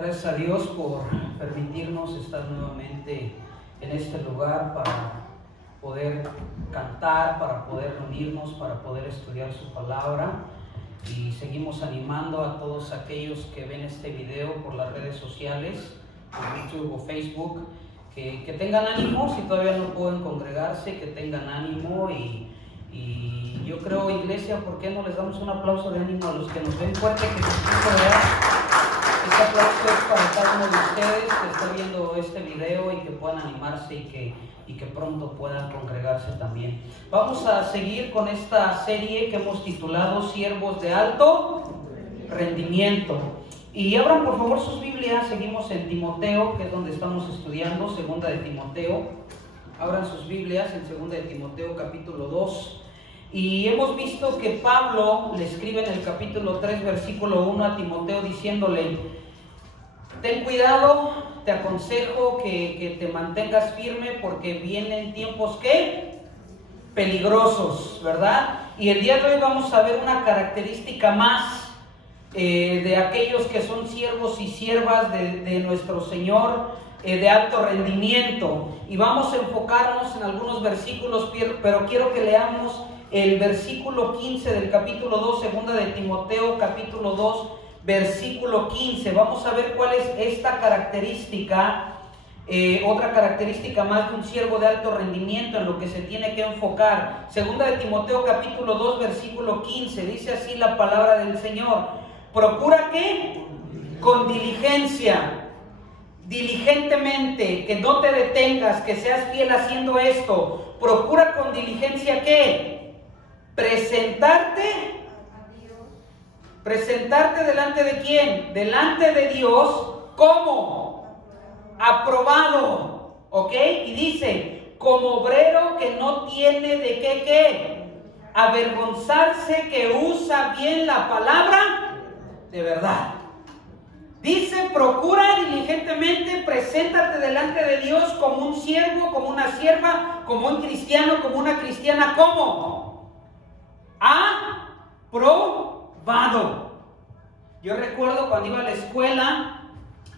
Gracias a Dios por permitirnos estar nuevamente en este lugar para poder cantar, para poder reunirnos, para poder estudiar su palabra. Y seguimos animando a todos aquellos que ven este video por las redes sociales, por YouTube o Facebook, que tengan ánimo. Si todavía no pueden congregarse, que tengan ánimo. Y yo creo, iglesia, ¿por qué no les damos un aplauso de ánimo a los que nos ven fuerte? Que se escucha, ¿verdad? Este aplauso es para cada uno de ustedes que está viendo este video y que puedan animarse y que pronto puedan congregarse también. Vamos a seguir con esta serie que hemos titulado Siervos de Alto Rendimiento. Y abran por favor sus Biblias. Seguimos en Timoteo, que es donde estamos estudiando, segunda de Timoteo. Abran sus Biblias en segunda de Timoteo capítulo 2. Y hemos visto que Pablo le escribe en el capítulo 3, versículo 1 a Timoteo diciéndole: ten cuidado, te aconsejo que te mantengas firme porque vienen tiempos ¿qué? Peligrosos, ¿verdad? Y el día de hoy vamos a ver una característica más de aquellos que son siervos y siervas de nuestro Señor, de alto rendimiento. Y vamos a enfocarnos en algunos versículos, pero quiero que leamos el versículo 15 del capítulo 2, segunda de Timoteo, capítulo 2, versículo 15. Vamos a ver cuál es esta característica, otra característica más de un siervo de alto rendimiento en lo que se tiene que enfocar. Segunda de Timoteo, capítulo 2, versículo 15. Dice así la palabra del Señor: procura que con diligencia, diligentemente, que no te detengas, que seas fiel haciendo esto. Procura con diligencia ¿qué? Presentarte delante de ¿quién? Delante de Dios. ¿Cómo? Aprobado. ¿Ok? Y dice: como obrero que no tiene de qué avergonzarse, que usa bien la palabra de verdad. Dice: procura diligentemente, preséntate delante de Dios como un siervo, como una sierva, como un cristiano, como una cristiana. ¿Cómo? Aprobado. Yo recuerdo cuando iba a la escuela,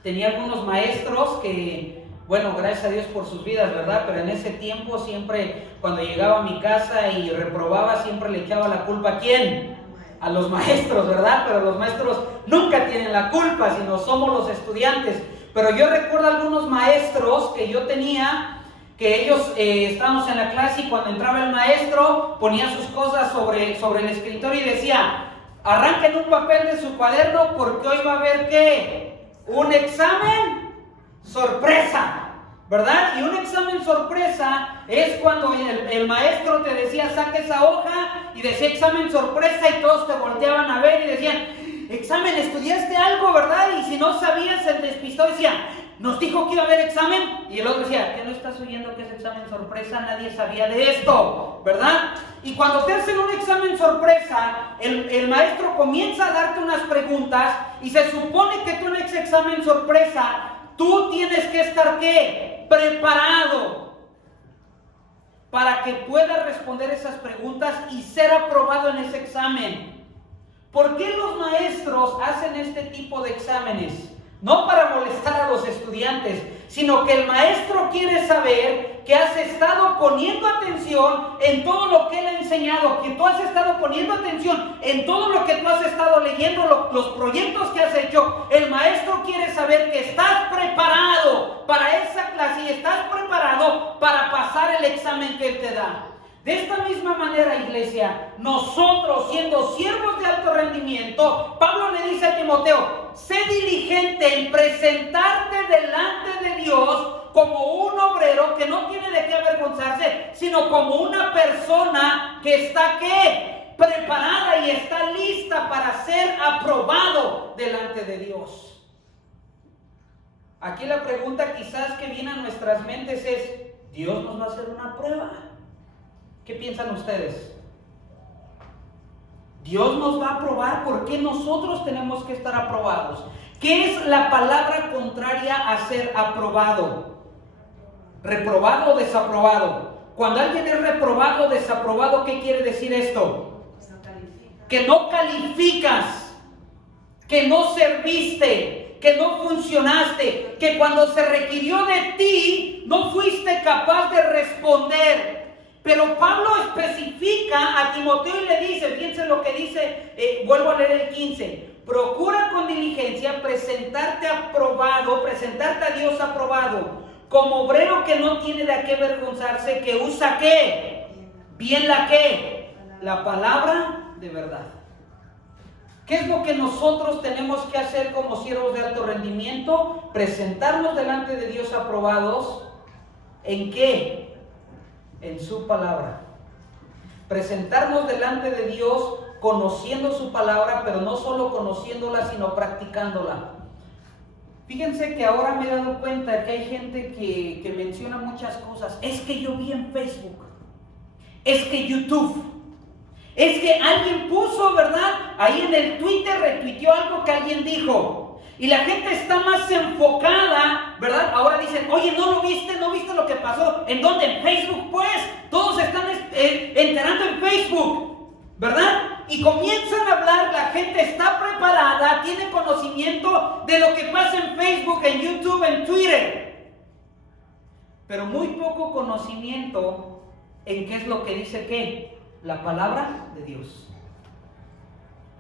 tenía algunos maestros que, bueno, gracias a Dios por sus vidas, ¿verdad? Pero en ese tiempo siempre, cuando llegaba a mi casa y reprobaba, siempre le echaba la culpa ¿a quién? A los maestros, ¿verdad? Pero los maestros nunca tienen la culpa, sino somos los estudiantes. Pero yo recuerdo algunos maestros que yo tenía, que ellos estábamos en la clase y cuando entraba el maestro ponía sus cosas sobre el escritorio y decía: arranquen un papel de su cuaderno porque hoy va a haber ¿qué? Un examen sorpresa, ¿verdad? Y un examen sorpresa es cuando el maestro te decía: saca esa hoja, y decía examen sorpresa, y todos te volteaban a ver y decían: examen, estudiaste algo, ¿verdad? Y si no sabías, el despistado decía: nos dijo que iba a haber examen. Y el otro decía: ¿qué no estás oyendo que es examen sorpresa? Nadie sabía de esto, ¿verdad? Y cuando te hacen un examen sorpresa, el maestro comienza a darte unas preguntas, y se supone que tú en ese examen sorpresa tú tienes que estar ¿qué? Preparado para que puedas responder esas preguntas y ser aprobado en ese examen. ¿Por qué los maestros hacen este tipo de exámenes? No para molestar a los estudiantes, sino que el maestro quiere saber que has estado poniendo atención en todo lo que él ha enseñado, que tú has estado poniendo atención en todo lo que tú has estado leyendo, los proyectos que has hecho. El maestro quiere saber que estás preparado para esa clase y estás preparado para pasar el examen que él te da. De esta misma manera, iglesia, nosotros siendo siervos de alto rendimiento, Pablo le dice a Timoteo: sé diligente en presentarte delante de Dios como un obrero que no tiene de qué avergonzarse, sino como una persona que está ¿qué? Preparada y está lista para ser aprobado delante de Dios. Aquí la pregunta quizás que viene a nuestras mentes es: ¿Dios nos va a hacer una prueba? ¿Qué piensan ustedes? Dios nos va a aprobar. ¿Por qué nosotros tenemos que estar aprobados? ¿Qué es la palabra contraria a ser aprobado? ¿Reprobado o desaprobado? Cuando alguien es reprobado o desaprobado, ¿qué quiere decir esto? Que no calificas, que no serviste, que no funcionaste, que cuando se requirió de ti no fuiste capaz de responder. Pero Pablo especifica a Timoteo y le dice, fíjense lo que dice, vuelvo a leer el 15. Procura con diligencia presentarte a Dios aprobado, como obrero que no tiene de qué avergonzarse, que usa ¿qué? Bien la palabra de verdad. ¿Qué es lo que nosotros tenemos que hacer como siervos de alto rendimiento? Presentarnos delante de Dios aprobados. ¿En qué? En su palabra. Presentarnos delante de Dios conociendo su palabra, pero no solo conociéndola, sino practicándola. Fíjense que ahora me he dado cuenta que hay gente que menciona muchas cosas. Es que yo vi en Facebook, es que YouTube, es que alguien puso, ¿verdad? Ahí en el Twitter retuiteó algo que alguien dijo. Y la gente está más enfocada, ¿verdad? Ahora dicen, oye, ¿no lo viste? ¿No viste lo que pasó? ¿En dónde? En Facebook, pues. Todos se están enterando en Facebook, ¿verdad? Y comienzan a hablar, la gente está preparada, tiene conocimiento de lo que pasa en Facebook, en YouTube, en Twitter. Pero muy poco conocimiento en qué es lo que dice ¿qué? La palabra de Dios.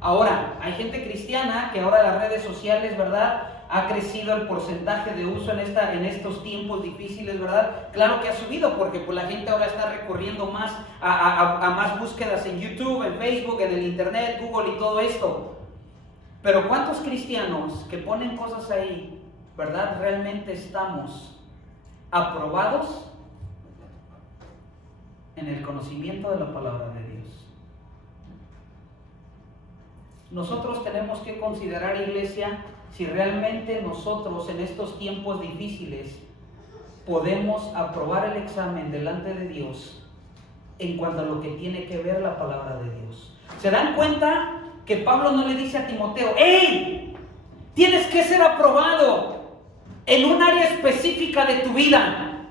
Ahora, hay gente cristiana que ahora las redes sociales, ¿verdad? Ha crecido el porcentaje de uso en estos tiempos difíciles, ¿verdad? Claro que ha subido porque pues, la gente ahora está recurriendo más a más búsquedas en YouTube, en Facebook, en el Internet, Google y todo esto. Pero ¿cuántos cristianos que ponen cosas ahí, ¿verdad? Realmente estamos aprobados en el conocimiento de la palabra de Dios? Nosotros tenemos que considerar, iglesia, si realmente nosotros en estos tiempos difíciles podemos aprobar el examen delante de Dios en cuanto a lo que tiene que ver la palabra de Dios. ¿Se dan cuenta que Pablo no le dice a Timoteo, ¡hey! Tienes que ser aprobado en un área específica de tu vida.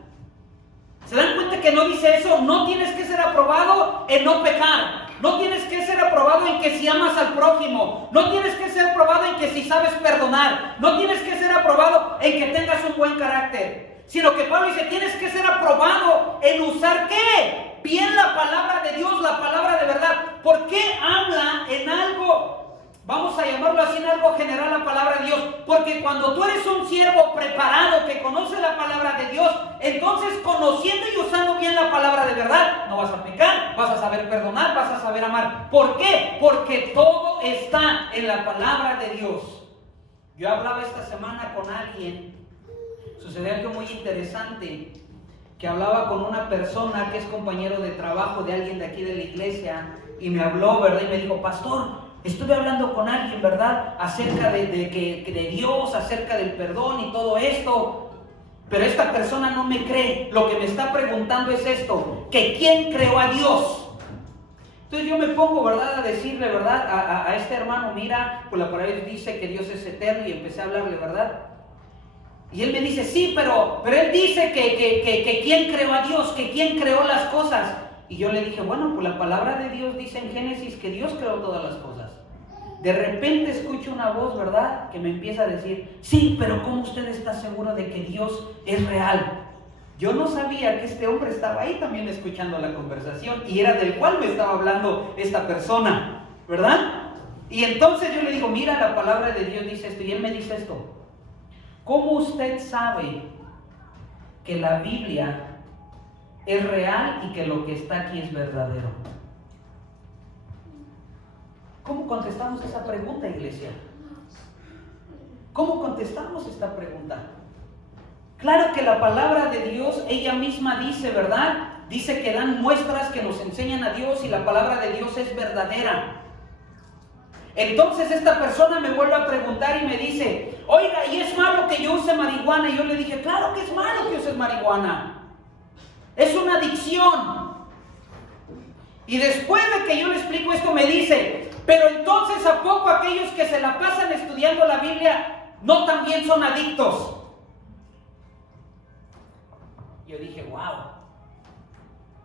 ¿Se dan cuenta que no dice eso? No tienes que ser aprobado en no pecar. No tienes que ser aprobado en que si amas al prójimo. No tienes que ser aprobado en que si sabes perdonar. No tienes que ser aprobado en que tengas un buen carácter. Sino que Pablo dice, tienes que ser aprobado en usar ¿qué? Bien la palabra de Dios, la palabra de verdad. ¿Por qué habla en algo, vamos a llamarlo así, en algo general la palabra de Dios? Porque cuando tú eres un siervo preparado que conoce la palabra de Dios, entonces conociendo y usando bien la palabra de verdad, no vas a pecar, vas a saber perdonar, vas a saber amar. ¿Por qué? Porque todo está en la palabra de Dios. Yo hablaba esta semana con alguien, sucedió algo muy interesante, que hablaba con una persona que es compañero de trabajo de alguien de aquí de la iglesia, y me habló, ¿verdad? Y me dijo, pastor, estuve hablando con alguien, ¿verdad? Acerca de Dios, acerca del perdón y todo esto. Pero esta persona no me cree. Lo que me está preguntando es esto, que ¿quién creó a Dios? Entonces yo me pongo, ¿verdad? A decirle, ¿verdad? A este hermano, mira, pues la palabra dice que Dios es eterno, y empecé a hablarle, ¿verdad? Y él me dice, sí, pero él dice que ¿quién creó a Dios? Que ¿quién creó las cosas? Y yo le dije, bueno, pues la palabra de Dios dice en Génesis que Dios creó todas las cosas. De repente escucho una voz, ¿verdad? Que me empieza a decir, sí, pero ¿cómo usted está seguro de que Dios es real? Yo no sabía que este hombre estaba ahí también escuchando la conversación y era del cual me estaba hablando esta persona, ¿verdad? Y entonces yo le digo, mira, la palabra de Dios dice esto, y él me dice esto. ¿Cómo usted sabe que la Biblia es real y que lo que está aquí es verdadero? ¿Cómo contestamos esa pregunta, iglesia? ¿Cómo contestamos esta pregunta? Claro que la palabra de Dios, ella misma dice, ¿verdad? Dice que dan muestras que nos enseñan a Dios y la palabra de Dios es verdadera. Entonces esta persona me vuelve a preguntar y me dice, oiga, ¿y es malo que yo use marihuana? Y yo le dije, claro que es malo que uses marihuana. Es una adicción. Y después de que yo le explico esto, me dice, pero entonces ¿a poco aquellos que se la pasan estudiando la Biblia no también son adictos? Yo dije, wow.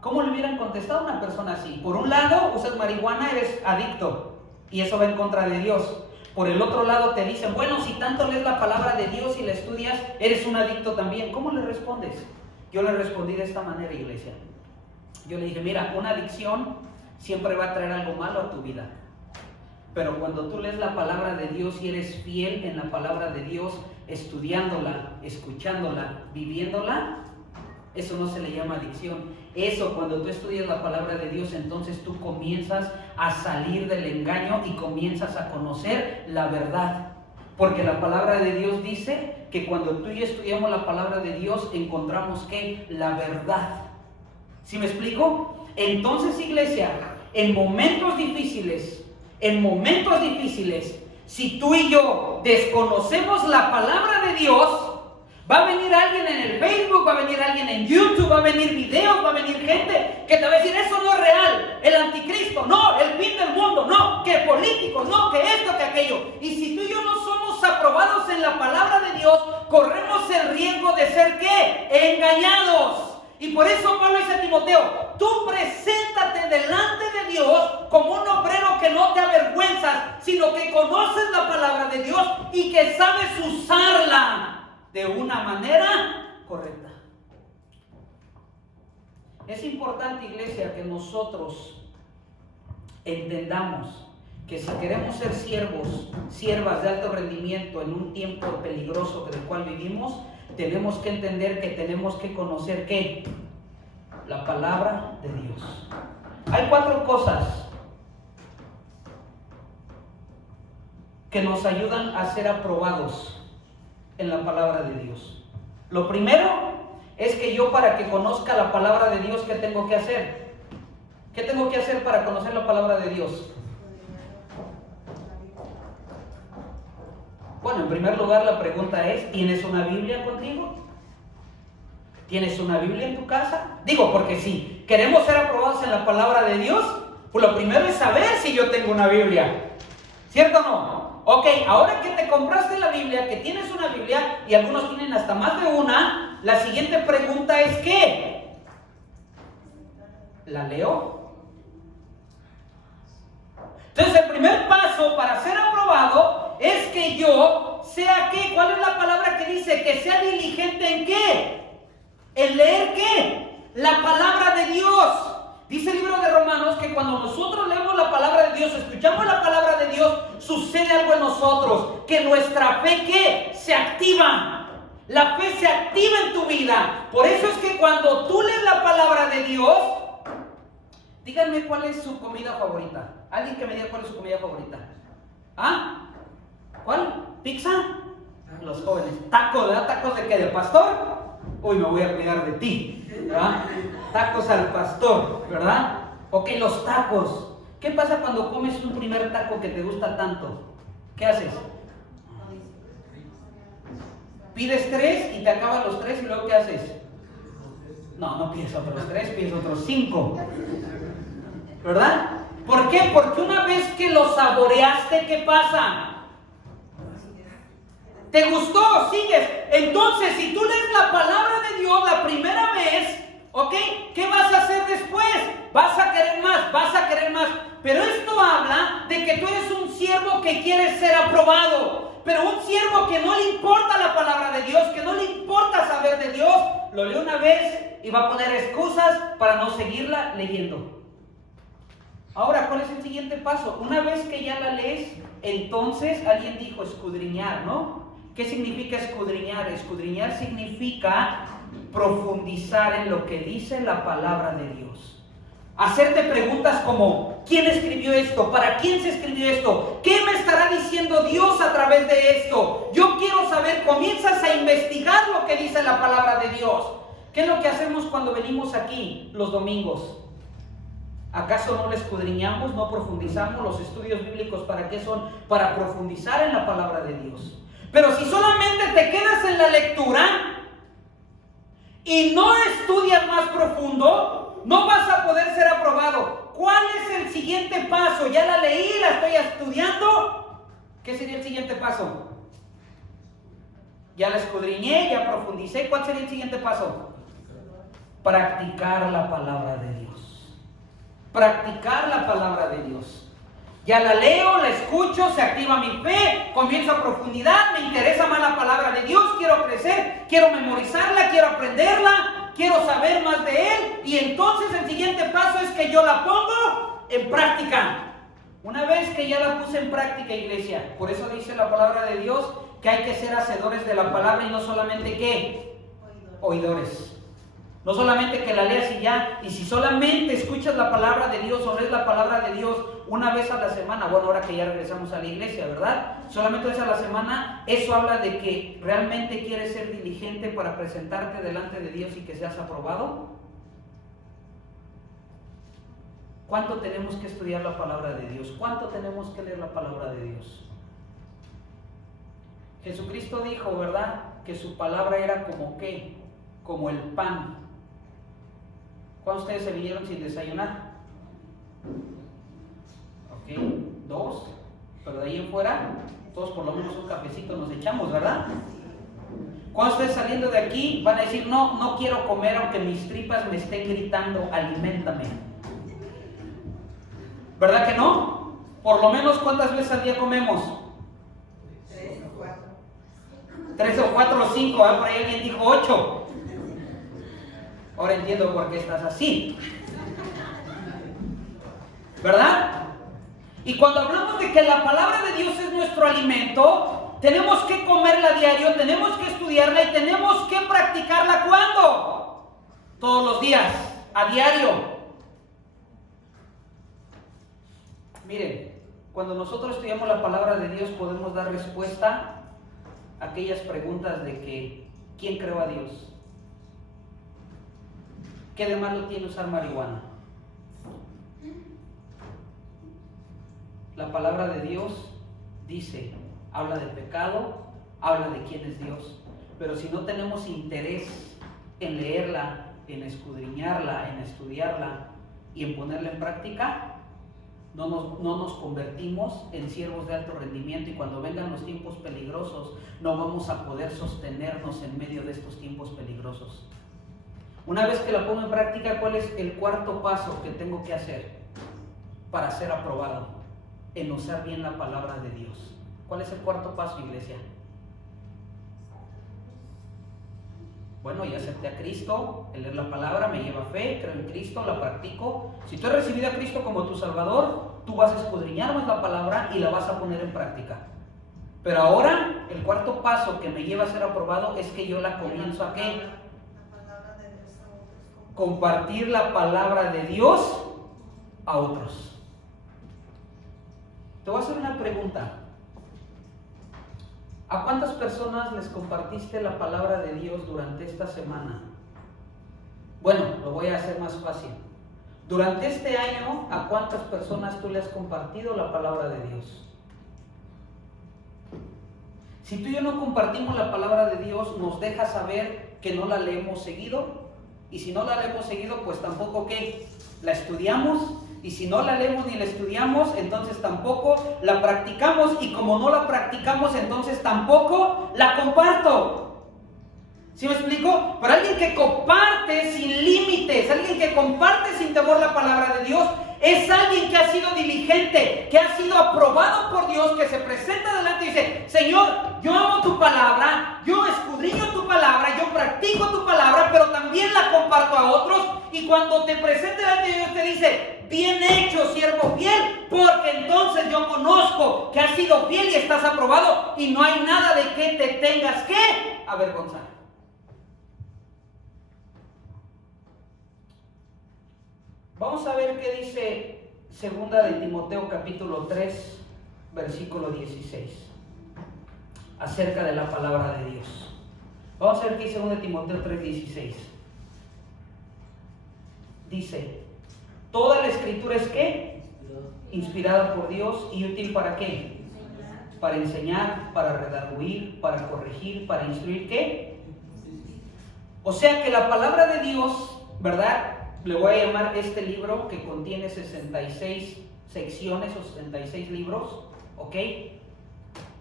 ¿Cómo le hubieran contestado a una persona así? Por un lado, usas marihuana, eres adicto. Y eso va en contra de Dios. Por el otro lado te dicen, bueno, si tanto lees la palabra de Dios y la estudias, eres un adicto también. ¿Cómo le respondes? Yo le respondí de esta manera, iglesia. Yo le dije, mira, una adicción siempre va a traer algo malo a tu vida. Pero cuando tú lees la palabra de Dios y eres fiel en la palabra de Dios, estudiándola, escuchándola, viviéndola, eso no se le llama adicción. Eso, cuando tú estudias la palabra de Dios, entonces tú comienzas a salir del engaño y comienzas a conocer la verdad. Porque la palabra de Dios dice que cuando tú y yo estudiamos la palabra de Dios, encontramos ¿qué? La verdad. ¿Sí me explico? Entonces, iglesia, en momentos difíciles, si tú y yo desconocemos la palabra de Dios, va a venir alguien en el Facebook, va a venir alguien en YouTube, va a venir videos, va a venir gente que te va a decir, eso no es real, el anticristo, no, el fin del mundo, no, que políticos, no, que esto, que aquello. Y si tú y yo no somos aprobados en la palabra de Dios, corremos el riesgo de ser ¿qué? Engañados. Y por eso Pablo dice a Timoteo, tú preséntate delante de Dios como un obrero que no te avergüenzas, sino que conoces la palabra de Dios y que sabes usarla de una manera correcta. Es importante, iglesia, que nosotros entendamos que si queremos ser siervas de alto rendimiento en un tiempo peligroso del cual vivimos, tenemos que entender que tenemos que conocer ¿qué? La palabra de Dios. Hay 4 cosas que nos ayudan a ser aprobados en la palabra de Dios. Lo primero es que yo, para que conozca la palabra de Dios, ¿qué tengo que hacer? ¿Qué tengo que hacer para conocer la palabra de Dios? Bueno, en primer lugar la pregunta es, ¿tienes una Biblia contigo? ¿Tienes una Biblia en tu casa? Digo, porque si queremos ser aprobados en la palabra de Dios, pues lo primero es saber si yo tengo una Biblia. ¿Cierto o no? Ok, ahora que te compraste la Biblia, que tienes una Biblia, y algunos tienen hasta más de una, la siguiente pregunta es ¿qué? ¿La leo? Entonces el primer paso para ser aprobado es que yo sea ¿qué? ¿Cuál es la palabra que dice? Que sea diligente ¿en qué? ¿En leer qué? La palabra de Dios. Dice el libro de Romanos que cuando nosotros leemos la palabra de Dios, escuchamos la palabra de Dios, sucede algo en nosotros, que nuestra fe ¿qué? Se activa. La fe se activa en tu vida. Por eso es que cuando tú lees la palabra de Dios, díganme cuál es su comida favorita. Alguien que me diga cuál es su comida favorita. ¿Ah? ¿Cuál? ¿Pizza? Los jóvenes. ¿Tacos? ¿Verdad? ¿Tacos de qué? ¿De pastor? Uy, me voy a cuidar de ti, ¿verdad? Tacos al pastor, ¿verdad? Ok, los tacos. ¿Qué pasa cuando comes un primer taco que te gusta tanto? ¿Qué haces? Pides 3 y te acaban los 3 y luego ¿qué haces? No pides otros 3, pides otros 5, ¿verdad? ¿Por qué? Porque una vez que lo saboreaste, ¿qué pasa? ¿Te gustó? Sigues. Entonces, si tú lees la palabra de Dios la primera vez, ¿ok? ¿Qué vas a hacer después? Vas a querer más, vas a querer más. Pero esto habla de que tú eres un siervo que quiere ser aprobado. Pero un siervo que no le importa la palabra de Dios, que no le importa saber de Dios, lo lee una vez y va a poner excusas para no seguirla leyendo. Ahora, ¿cuál es el siguiente paso? Una vez que ya la lees, entonces alguien dijo escudriñar, ¿no? ¿Qué significa escudriñar? Escudriñar significa profundizar en lo que dice la palabra de Dios. Hacerte preguntas como, ¿quién escribió esto? ¿Para quién se escribió esto? ¿Qué me estará diciendo Dios a través de esto? Yo quiero saber, comienzas a investigar lo que dice la palabra de Dios. ¿Qué es lo que hacemos cuando venimos aquí los domingos? ¿Acaso no lo escudriñamos, no profundizamos? Los estudios bíblicos, ¿para qué son? Para profundizar en la palabra de Dios. Pero si solamente te quedas en la lectura y no estudias más profundo, no vas a poder ser aprobado. ¿Cuál es el siguiente paso? Ya la leí, la estoy estudiando. ¿Qué sería el siguiente paso? Ya la escudriñé, ya profundicé. ¿Cuál sería el siguiente paso? Practicar la palabra de Dios. Practicar la palabra de Dios. Ya la leo, la escucho, se activa mi fe, comienzo a profundidad, me interesa más la palabra de Dios, quiero crecer, quiero memorizarla, quiero aprenderla, quiero saber más de Él. Y entonces el siguiente paso es que yo la pongo en práctica. Una vez que ya la puse en práctica, iglesia, por eso dice la palabra de Dios que hay que ser hacedores de la palabra y no solamente ¿qué? Oidores. No solamente que la leas y ya, y si solamente escuchas la palabra de Dios o lees la palabra de Dios una vez a la semana, bueno, ahora que ya regresamos a la iglesia, ¿verdad? Solamente una vez a la semana, eso habla de que realmente quieres ser diligente para presentarte delante de Dios y que seas aprobado. ¿Cuánto tenemos que estudiar la palabra de Dios? ¿Cuánto tenemos que leer la palabra de Dios? Jesucristo dijo, ¿verdad? Que su palabra era como ¿qué? Como el pan. ¿Cuántos de ustedes se vinieron sin desayunar? Ok, 2. Pero de ahí en fuera, todos por lo menos un cafecito nos echamos, ¿verdad? ¿Cuántos de ustedes saliendo de aquí van a decir, no quiero comer aunque mis tripas me estén gritando, aliméntame? ¿Verdad que no? Por lo menos, ¿cuántas veces al día comemos? 3 o 4. 3 o 4 o 5, ¿eh? Por ahí alguien dijo 8. Ahora entiendo por qué estás así. ¿Verdad? Y cuando hablamos de que la palabra de Dios es nuestro alimento, tenemos que comerla a diario, tenemos que estudiarla y tenemos que practicarla ¿cuándo? Todos los días, a diario. Miren, cuando nosotros estudiamos la palabra de Dios podemos dar respuesta a aquellas preguntas de que ¿quién creó a Dios? ¿Qué de malo tiene usar marihuana? La palabra de Dios dice, habla del pecado, habla de quién es Dios. Pero si no tenemos interés en leerla, en escudriñarla, en estudiarla y en ponerla en práctica, no nos convertimos en siervos de alto rendimiento, y cuando vengan los tiempos peligrosos no vamos a poder sostenernos en medio de estos tiempos peligrosos. Una vez que la pongo en práctica, ¿cuál es el cuarto paso que tengo que hacer para ser aprobado en usar bien la palabra de Dios? ¿Cuál es el cuarto paso, iglesia? Bueno, ya acepté a Cristo, el leer la palabra me lleva a fe, creo en Cristo, la practico. Si tú has recibido a Cristo como tu Salvador, tú vas a escudriñar más la palabra y la vas a poner en práctica. Pero ahora, el cuarto paso que me lleva a ser aprobado es que yo la comienzo a ¿qué? Compartir la palabra de Dios a otros. Te voy a hacer una pregunta. ¿A cuántas personas les compartiste la palabra de Dios durante esta semana? Bueno, lo voy a hacer más fácil. Durante este año, ¿a cuántas personas tú le has compartido la palabra de Dios? Si tú y yo no compartimos la palabra de Dios, nos deja saber que no la leemos seguido. Y si no la leemos seguido, pues tampoco ¿qué? La estudiamos. Y si no la leemos ni la estudiamos, entonces tampoco la practicamos. Y como no la practicamos, entonces tampoco la comparto. ¿Sí me explico? Pero alguien que comparte sin límites, alguien que comparte sin temor la palabra de Dios, es alguien que ha sido diligente, que ha sido aprobado por Dios, que se presenta delante y dice, Señor, yo amo tu palabra, yo escudriño tu palabra, yo practico tu palabra, pero también la comparto a otros. Y cuando te presente delante de Dios te dice, bien hecho, siervo fiel, porque entonces yo conozco que has sido fiel y estás aprobado y no hay nada de que te tengas que avergonzar. Vamos a ver qué dice 2 de Timoteo capítulo 3, versículo 16, acerca de la palabra de Dios. Vamos a ver qué dice 2 de Timoteo 3, 16. Dice, toda la escritura es ¿qué? Inspirada por Dios y útil ¿para qué? Para enseñar, para redarguir, para corregir, para instruir ¿qué? O sea que la palabra de Dios, ¿verdad? Le voy a llamar este libro que contiene 66 secciones o 66 libros, ¿ok?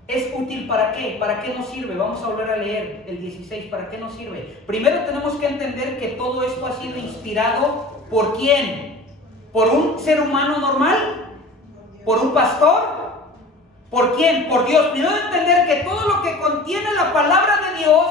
¿Es útil para qué? ¿Para qué nos sirve? Vamos a volver a leer el 16. ¿Para qué nos sirve? Primero tenemos que entender que todo esto ha sido inspirado ¿por quién? ¿Por un ser humano normal? ¿Por un pastor? ¿Por quién? Por Dios. Primero entender que todo lo que contiene la palabra de Dios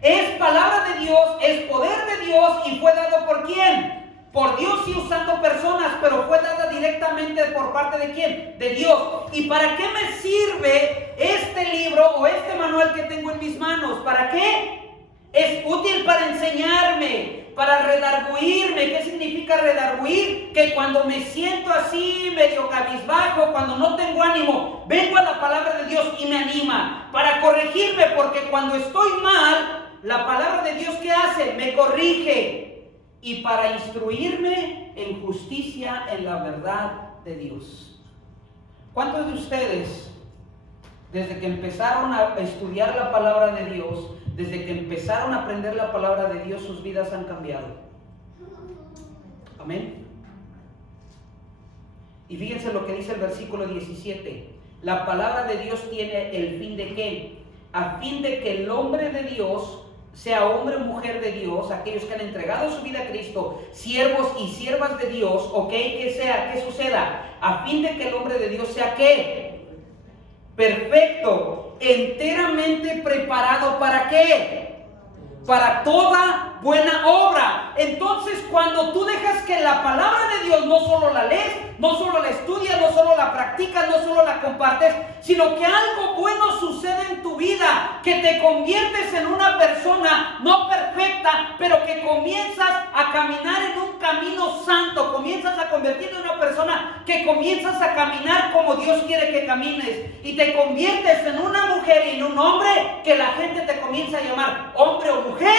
es palabra de Dios, es poder de Dios y fue dado ¿por quién? Por Dios y usando personas, pero fue dada directamente por parte de ¿quién? De Dios. ¿Y para qué me sirve este libro o este manual que tengo en mis manos? ¿Para qué? Es útil para enseñarme, para redarguirme. ¿Qué significa redarguir? Que cuando me siento así, medio cabizbajo, cuando no tengo ánimo, vengo a la palabra de Dios y me anima. Para corregirme, porque cuando estoy mal, la palabra de Dios, ¿qué hace? Me corrige. Y para instruirme en justicia, en la verdad de Dios. ¿Cuántos de ustedes, desde que empezaron a estudiar la palabra de Dios, desde que empezaron a aprender la palabra de Dios, sus vidas han cambiado? Amén. Y fíjense lo que dice el versículo 17. La palabra de Dios tiene el fin de ¿qué? A fin de que el hombre de Dios, sea hombre o mujer de Dios, aquellos que han entregado su vida a Cristo, siervos y siervas de Dios, ¿ok? ¿Qué suceda? A fin de que el hombre de Dios sea ¿qué? Perfecto, enteramente preparado ¿para qué? Para toda buena obra. Entonces, cuando tú dejas que la palabra de Dios no solo la lees, no solo la estudias, no solo la practicas, no solo la compartes, sino que algo bueno sucede en tu vida, que te conviertes en una persona no perfecta, pero que comienzas a caminar en un camino santo, comienzas a convertirte en una persona que comienzas a caminar como Dios quiere que camines, y te conviertes en una mujer y en un hombre que la gente te comienza a llamar hombre o mujer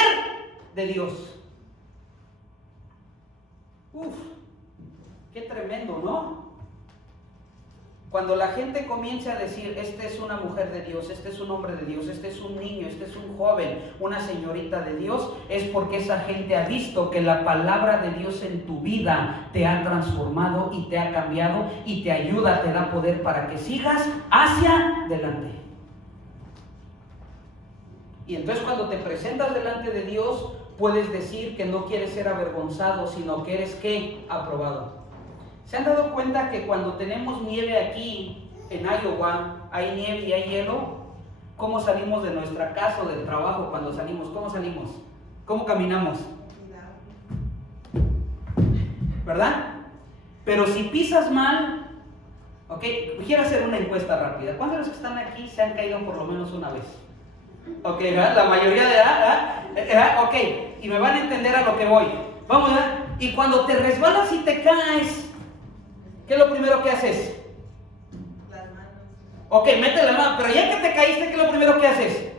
de Dios. Uf, qué tremendo, ¿no? Cuando la gente comienza a decir, este es una mujer de Dios, este es un hombre de Dios, este es un niño, este es un joven, una señorita de Dios, es porque esa gente ha visto que la palabra de Dios en tu vida te ha transformado y te ha cambiado y te ayuda, te da poder para que sigas hacia adelante. Y entonces cuando te presentas delante de Dios, puedes decir que no quieres ser avergonzado, sino que eres ¿qué? Aprobado. ¿Se han dado cuenta que cuando tenemos nieve aquí en Iowa, hay nieve y hay hielo? ¿Cómo salimos de nuestra casa o del trabajo cuando salimos? ¿Cómo salimos? ¿Cómo caminamos? ¿Verdad? Pero si pisas mal, ok, quiero hacer una encuesta rápida. ¿Cuántos de los que están aquí se han caído por lo menos una vez? Ok, ¿verdad? La mayoría de edad, ok, y me van a entender a lo que voy. Vamos, ¿verdad? Y cuando te resbalas y te caes, ¿qué es lo primero que haces? Las manos. Ok, mete la mano, pero ya que te caíste, ¿qué es lo primero que haces?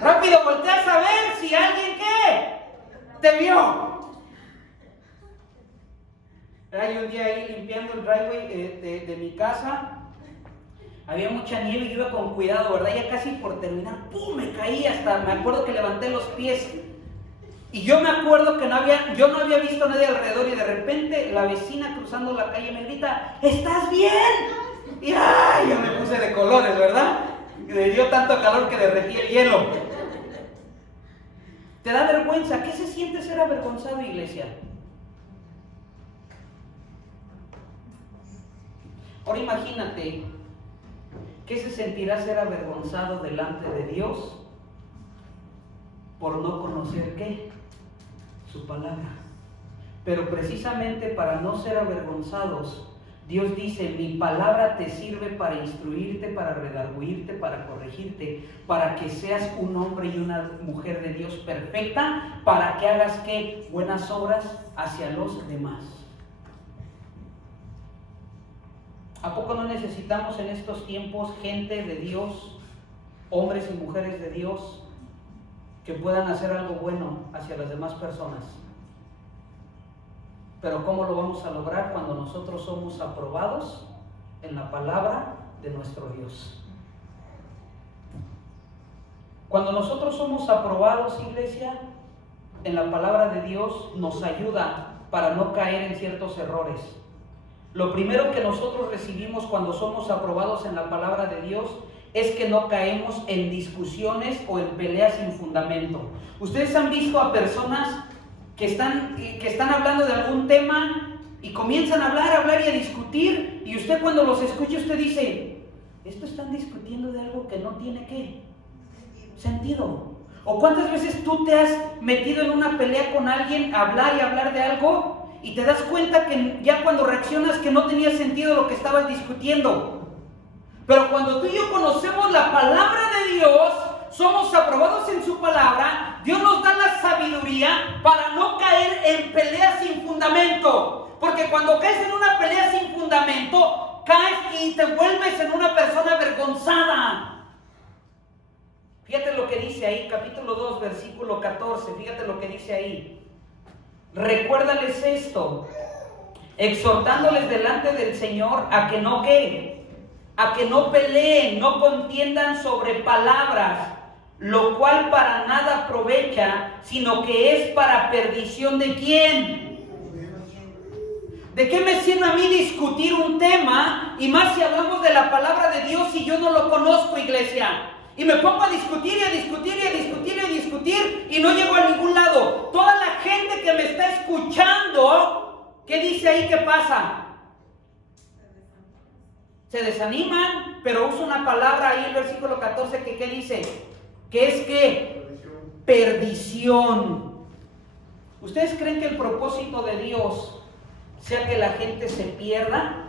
Rápido, volteas a ver si alguien, ¿qué? Te vio. Yo un día ahí limpiando el driveway de mi casa. Había mucha nieve y yo iba con cuidado, ¿verdad? Ya casi por terminar, ¡pum! Me caí, hasta me acuerdo que levanté los pies. Y yo me acuerdo que yo no había visto a nadie alrededor y de repente la vecina cruzando la calle me grita, ¿estás bien? Y ¡ay! Yo me puse de colores, ¿verdad? Me dio tanto calor que derretí el hielo. ¿Te da vergüenza? ¿Qué se siente ser avergonzado, iglesia? Ahora imagínate, ¿qué se sentirá ser avergonzado delante de Dios por no conocer qué? Su palabra. Pero precisamente para no ser avergonzados, Dios dice, mi palabra te sirve para instruirte, para redarguirte, para corregirte, para que seas un hombre y una mujer de Dios perfecta, para que hagas ¿qué? Buenas obras hacia los demás. ¿A poco no necesitamos en estos tiempos gente de Dios, hombres y mujeres de Dios, que puedan hacer algo bueno hacia las demás personas? Pero ¿cómo lo vamos a lograr? Cuando nosotros somos aprobados en la palabra de nuestro Dios. Cuando nosotros somos aprobados, iglesia, en la palabra de Dios, nos ayuda para no caer en ciertos errores. Lo primero que nosotros recibimos cuando somos aprobados en la palabra de Dios es que no caemos en discusiones o en peleas sin fundamento. Ustedes han visto a personas que están hablando de algún tema Y comienzan a hablar y a discutir. Y usted cuando los escucha, usted dice, estos están discutiendo de algo que no tiene ¿qué? Sentido. ¿O cuántas veces tú te has metido en una pelea con alguien, hablar y hablar de algo, y te das cuenta que ya cuando reaccionas que no tenía sentido lo que estabas discutiendo? Pero cuando tú y yo conocemos la palabra de Dios, somos aprobados en su palabra, Dios nos da la sabiduría para no caer en peleas sin fundamento. Porque cuando caes en una pelea sin fundamento, caes y te vuelves en una persona avergonzada. Fíjate lo que dice ahí, capítulo 2, versículo 14, fíjate lo que dice ahí. Recuérdales esto, exhortándoles delante del Señor a que no ¿qué? A que no peleen, no contiendan sobre palabras, lo cual para nada aprovecha, sino que es para perdición ¿de quién? ¿De qué me sirve a mí discutir un tema? Y más si hablamos de la palabra de Dios y yo no lo conozco, iglesia. Y me pongo a discutir y a discutir y a discutir y a discutir y no llego a ningún lado. Toda la gente que me está escuchando, ¿qué dice ahí? ¿Qué pasa? Se desaniman, pero usa una palabra ahí, el versículo 14, que ¿qué dice? Que es ¿qué? Perdición. ¿Ustedes creen que el propósito de Dios sea que la gente se pierda?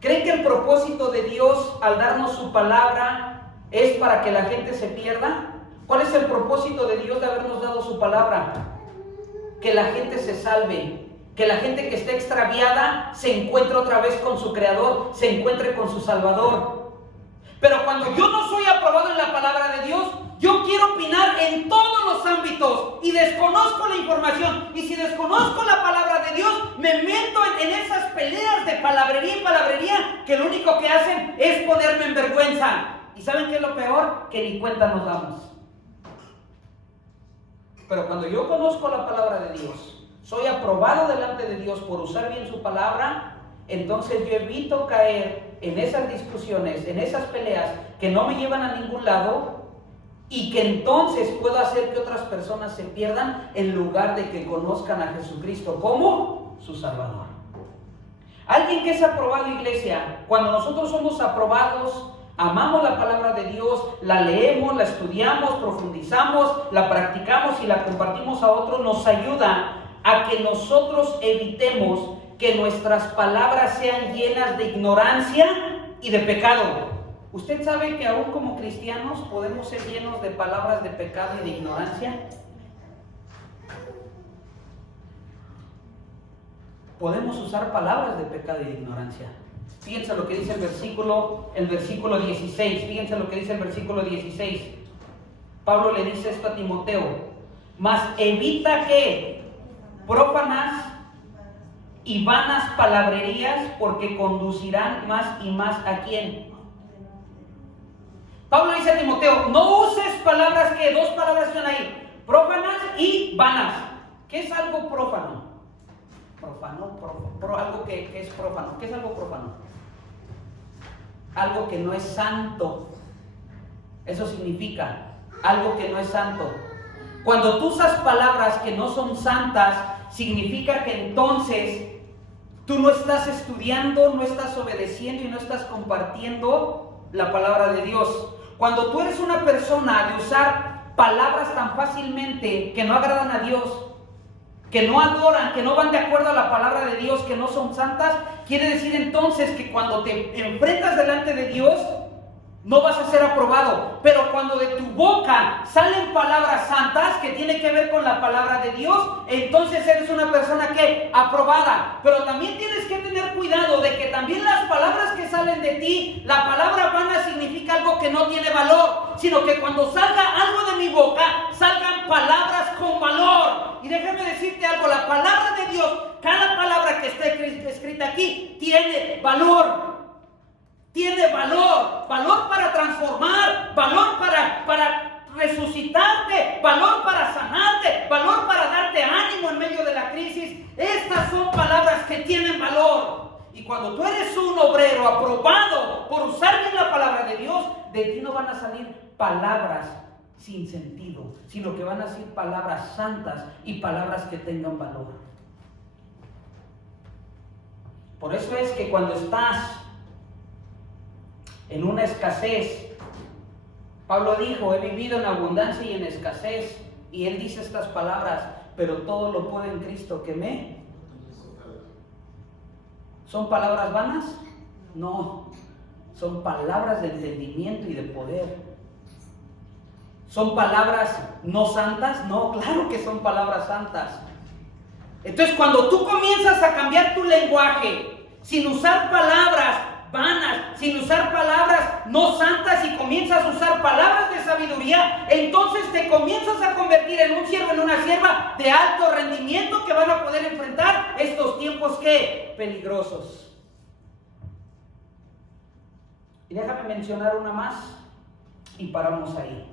¿Creen que el propósito de Dios al darnos su palabra es para que la gente se pierda? ¿Cuál es el propósito de Dios de habernos dado su palabra? Que la gente se salve, que la gente que esté extraviada se encuentre otra vez con su Creador, se encuentre con su Salvador. Pero cuando yo no soy aprobado en la palabra de Dios, yo quiero opinar en todos los ámbitos y desconozco la información. Y si desconozco la palabra de Dios, me meto en esas peleas de palabrería y palabrería que lo único que hacen es ponerme en vergüenza. ¿Y saben qué es lo peor? Que ni cuenta nos damos. Pero cuando yo conozco la palabra de Dios, soy aprobado delante de Dios por usar bien su palabra, entonces yo evito caer en esas discusiones, en esas peleas que no me llevan a ningún lado, y que entonces puedo hacer que otras personas se pierdan en lugar de que conozcan a Jesucristo como su Salvador. Alguien que es aprobado, iglesia, cuando nosotros somos aprobados, amamos la palabra de Dios, la leemos, la estudiamos, profundizamos, la practicamos y la compartimos a otros, nos ayuda a que nosotros evitemos que nuestras palabras sean llenas de ignorancia y de pecado. ¿Usted sabe que aún como cristianos podemos ser llenos de palabras de pecado y de ignorancia? Podemos usar palabras de pecado y de ignorancia. Fíjense lo que dice el versículo 16. Fíjense lo que dice el versículo 16. Pablo le dice esto a Timoteo: mas evita que prófanas y vanas palabrerías, porque conducirán más y más ¿a quién? Pablo dice a Timoteo: no uses palabras que, dos palabras están ahí, prófanas y vanas. ¿Qué es algo prófano? Algo que es prófano. ¿Qué es algo prófano? Algo que no es santo. Eso significa algo que no es santo. Cuando tú usas palabras que no son santas, significa que entonces tú no estás estudiando, no estás obedeciendo y no estás compartiendo la palabra de Dios. Cuando tú eres una persona de usar palabras tan fácilmente que no agradan a Dios, que no adoran, que no van de acuerdo a la palabra de Dios, que no son santas, quiere decir entonces que cuando te enfrentas delante de Dios, no vas a ser aprobado. Pero cuando de tu boca salen palabras santas que tienen que ver con la palabra de Dios, entonces eres una persona que aprobada. Pero también tienes que tener cuidado de que también las palabras que salen de ti, la palabra vana significa algo que no tiene valor, sino que cuando salga algo de mi boca, salgan palabras con valor. Y déjame decirte algo, la palabra de Dios, cada palabra que está escrita aquí, tiene valor. Tiene valor para transformar, valor para resucitarte, valor para sanarte, valor para darte ánimo en medio de la crisis. Estas son palabras que tienen valor. Y cuando tú eres un obrero aprobado por usar bien la palabra de Dios, de ti no van a salir palabras sin sentido, sino que van a ser palabras santas y palabras que tengan valor. Por eso es que cuando estás en una escasez, Pablo dijo, he vivido en abundancia y en escasez, y él dice estas palabras, pero todo lo puedo en Cristo que me... ¿Son palabras vanas? No, son palabras de entendimiento y de poder. ¿Son palabras no santas? No, claro que son palabras santas. Entonces, cuando tú comienzas a cambiar tu lenguaje, sin usar palabras vanas, sin usar palabras no santas, y comienzas a usar palabras de sabiduría, entonces te comienzas a convertir en un siervo, en una sierva de alto rendimiento que van a poder enfrentar estos tiempos que peligrosos. Y déjame mencionar una más y paramos ahí.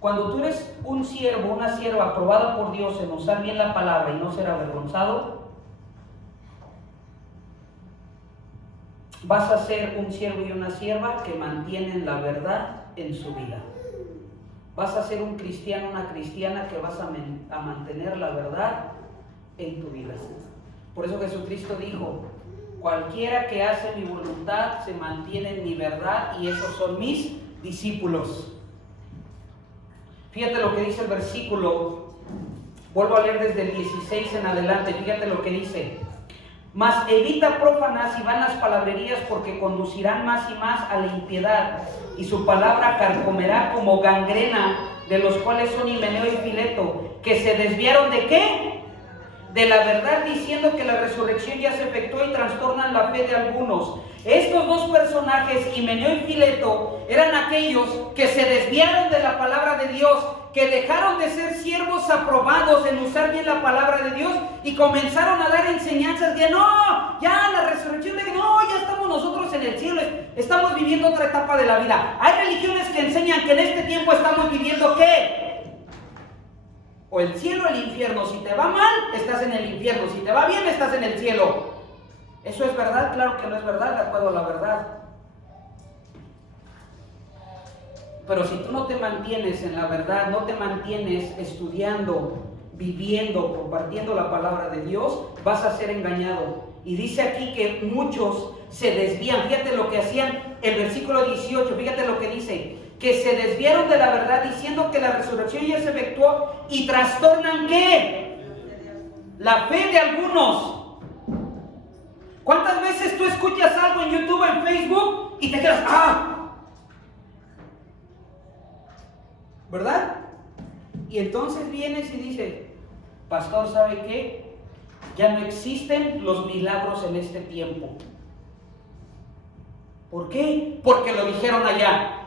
Cuando tú eres un siervo, una sierva aprobada por Dios en usar bien la palabra y no ser avergonzado, vas a ser un siervo y una sierva que mantienen la verdad en su vida. Vas a ser un cristiano, una cristiana que vas a mantener la verdad en tu vida. Por eso Jesucristo dijo, cualquiera que hace mi voluntad se mantiene en mi verdad, y esos son mis discípulos. Fíjate lo que dice el versículo, vuelvo a leer desde el 16 en adelante, fíjate lo que dice. Mas evita prófanas y vanas palabrerías, porque conducirán más y más a la impiedad, y su palabra carcomerá como gangrena, de los cuales son Himeneo y Fileto, que se desviaron ¿de qué? De la verdad, diciendo que la resurrección ya se efectuó, y trastornan la fe de algunos. Estos dos personajes, Himeneo y Fileto, eran aquellos que se desviaron de la palabra de Dios, que dejaron de ser siervos aprobados en usar bien la palabra de Dios y comenzaron a dar enseñanzas de no, ya la resurrección, de no, ya estamos nosotros en el cielo, estamos viviendo otra etapa de la vida. Hay religiones que enseñan que en este tiempo estamos viviendo ¿qué? O el cielo o el infierno. Si te va mal, estás en el infierno. Si te va bien, estás en el cielo. ¿Eso es verdad? Claro que no es verdad, de acuerdo a la verdad. Pero si tú no te mantienes en la verdad, no te mantienes estudiando, viviendo, compartiendo la palabra de Dios, vas a ser engañado. Y dice aquí que muchos se desvían. Fíjate lo que hacían, el versículo 18, fíjate lo que dice, que se desviaron de la verdad, diciendo que la resurrección ya se efectuó, y trastornan ¿qué? La fe de algunos. ¿Cuántas veces tú escuchas algo en YouTube, en Facebook, y te quedas, ¿verdad? Y entonces vienes y dices, pastor, ¿sabe qué? Ya no existen los milagros en este tiempo. ¿Por qué? Porque lo dijeron allá.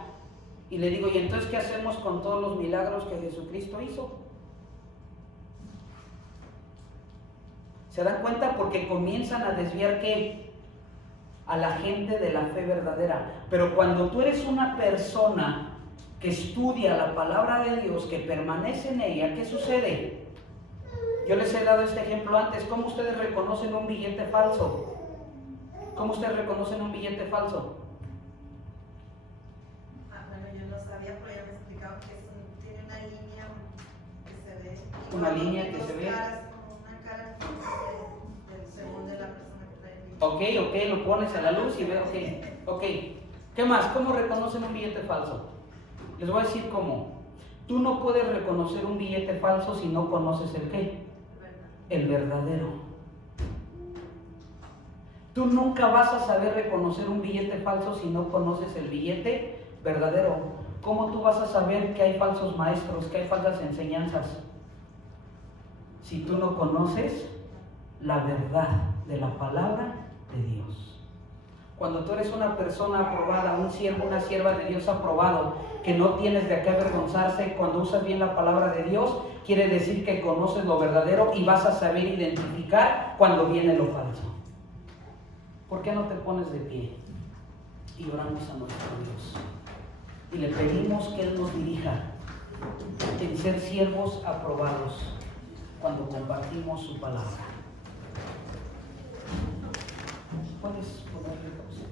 Y le digo, ¿y entonces qué hacemos con todos los milagros que Jesucristo hizo? ¿Se dan cuenta? Porque comienzan a desviar ¿qué? A la gente de la fe verdadera. Pero cuando tú eres una persona que estudia la palabra de Dios, que permanece en ella, ¿qué sucede? Yo les he dado este ejemplo antes. ¿Cómo ustedes reconocen un billete falso? ¿Cómo ustedes reconocen un billete falso? Bueno, yo no sabía, pero ya me explicaron que tiene una línea que se ve. Una línea que se ve. Como una cara según de la persona que trae el billete. Ok, lo pones a la luz y ves, ok. ¿Qué más? ¿Cómo reconocen un billete falso? Les voy a decir cómo. Tú no puedes reconocer un billete falso si no conoces el qué. El verdadero. Tú nunca vas a saber reconocer un billete falso si no conoces el billete verdadero. ¿Cómo tú vas a saber que hay falsos maestros, que hay falsas enseñanzas? Si tú no conoces la verdad de la palabra de Dios. Cuando tú eres una persona aprobada, un siervo, una sierva de Dios aprobado, que no tienes de qué avergonzarse, cuando usas bien la palabra de Dios, quiere decir que conoces lo verdadero y vas a saber identificar cuando viene lo falso. ¿Por qué no te pones de pie y oramos a nuestro Dios? Y le pedimos que Él nos dirija en ser siervos aprobados cuando compartimos su palabra. ¿Puedes ponerle pausa?